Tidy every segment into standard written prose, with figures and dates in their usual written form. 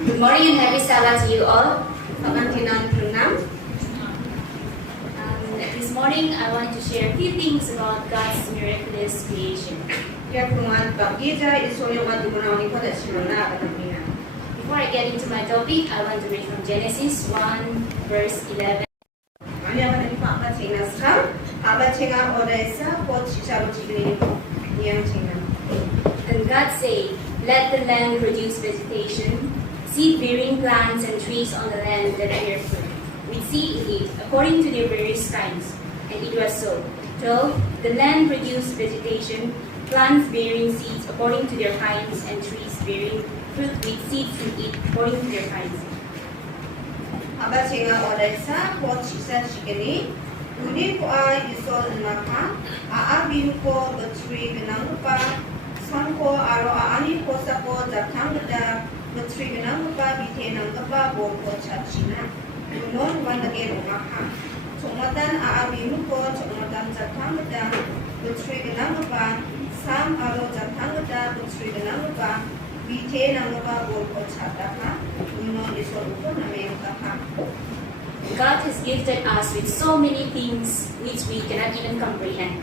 Good morning and happy Sabbath to you all. This morning I want to share a few things about God's miraculous creation. Before I get into my topic, I want to read from Genesis 1 verse 11. And God said, "Let the land produce vegetation, seed-bearing plants and trees on the land that bear fruit, with seed in it, according to their various kinds." And it was so. 12. The land produced vegetation, plants bearing seeds according to their kinds, and trees bearing fruit with seeds in it, according to their kinds. Sangko aro ani kosako datangda betri genangpa bite nangpa boko chachina non wanage rumaha chomatan aabimuko chomatan datangda betri genangpa sam aro datangda betri genangpa bite nangpa boko chataka non isoruko namengkaha. God has gifted us with so many things which we cannot even comprehend.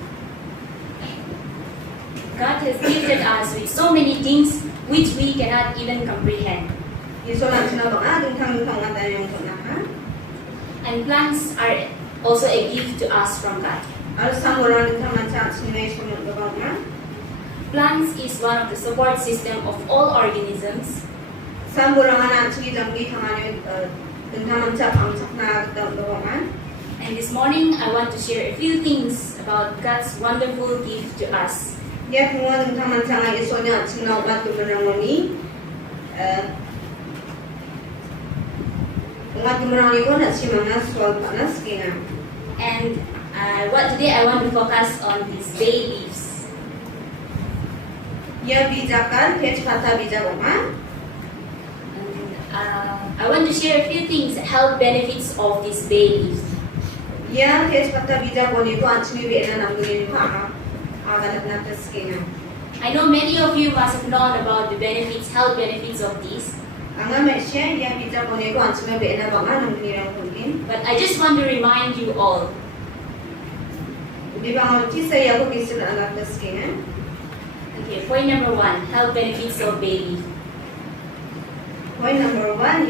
God has gifted us with so many things which we cannot even comprehend. And plants are also a gift to us from God. Plants is one of the support system of all organisms. And this morning I want to share a few things about God's wonderful gift to us. And what today I want to focus on is bay leaves. I want to share a few things, health benefits of these bay leaves. I know many of you must have known about the benefits, health benefits of these. But I just want to remind you all. Okay, point number 1, health benefits of bay leaf. Point number 1,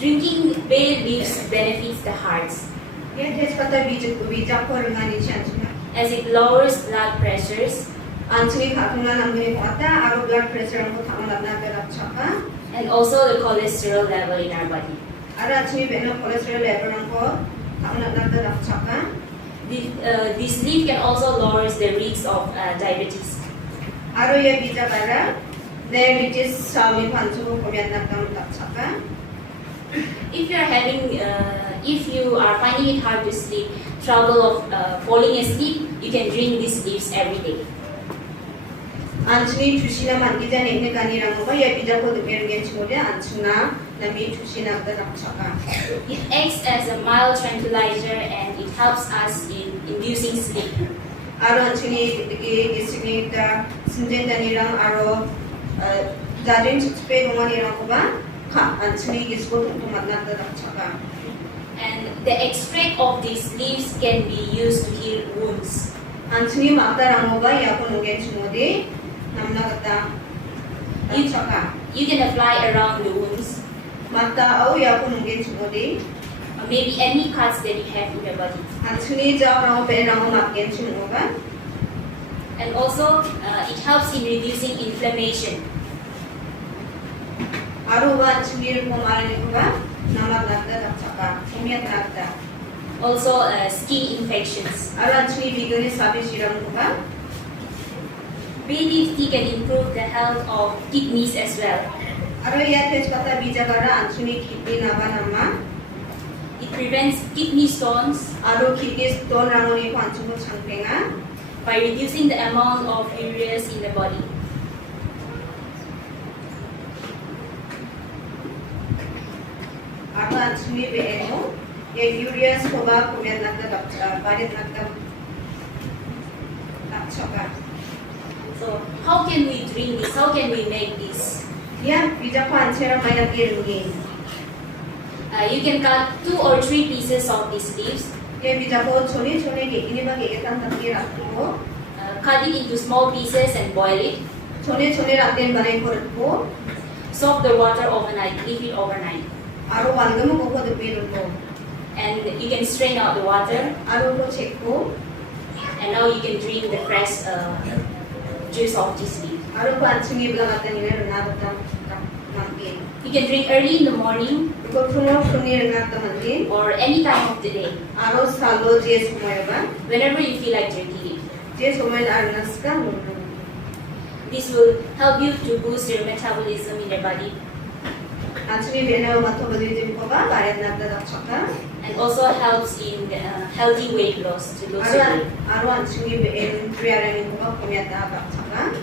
drinking bay leaves benefits the hearts, as it lowers blood pressures and also the cholesterol level in our body. This leaf can also lower the risk of diabetes. If you are finding it hard to sleep, trouble of falling asleep, you can drink these leaves every day. It acts as a mild tranquilizer and it helps us in inducing sleep. And the extract of these leaves can be used to heal wounds. You can apply around the wounds, or maybe any cuts that you have in your body. And also, it helps in reducing inflammation. Also, skin infections. Bay leaf tea can improve the health of kidneys as well. It prevents kidney stones by reducing the amount of ureas in the body. So how can we drink this? How can we make this? Dia bijakku anchera maya kirungi. You can cut 2 or 3 pieces of these leaves. Dia bijakku chone ge ini bagi etan takki rakko. Cut it into small pieces and boil it. Chone raten banai korko. Soak the water overnight. Leave it overnight. Aro balgamu koko de pirungo. And you can strain out the water. Aro ko chekko. And now you can drink the fresh juice of this leaf. Aro ko anchungi blagatan ini renata mangkin. You can drink early in the morning Ko pruno pruni renata mangkin. or any time of the day, Aro salo je sumayaba. whenever you feel like drinking it. Je sumay arnaska. This will help you to boost your metabolism in your body Anchungi bena mato badijim ko ba bayat nata rakchaka. and also helps in healthy weight loss to lose your weight. Aro anchungi be en priyaran ko ba kumyata rakchaka.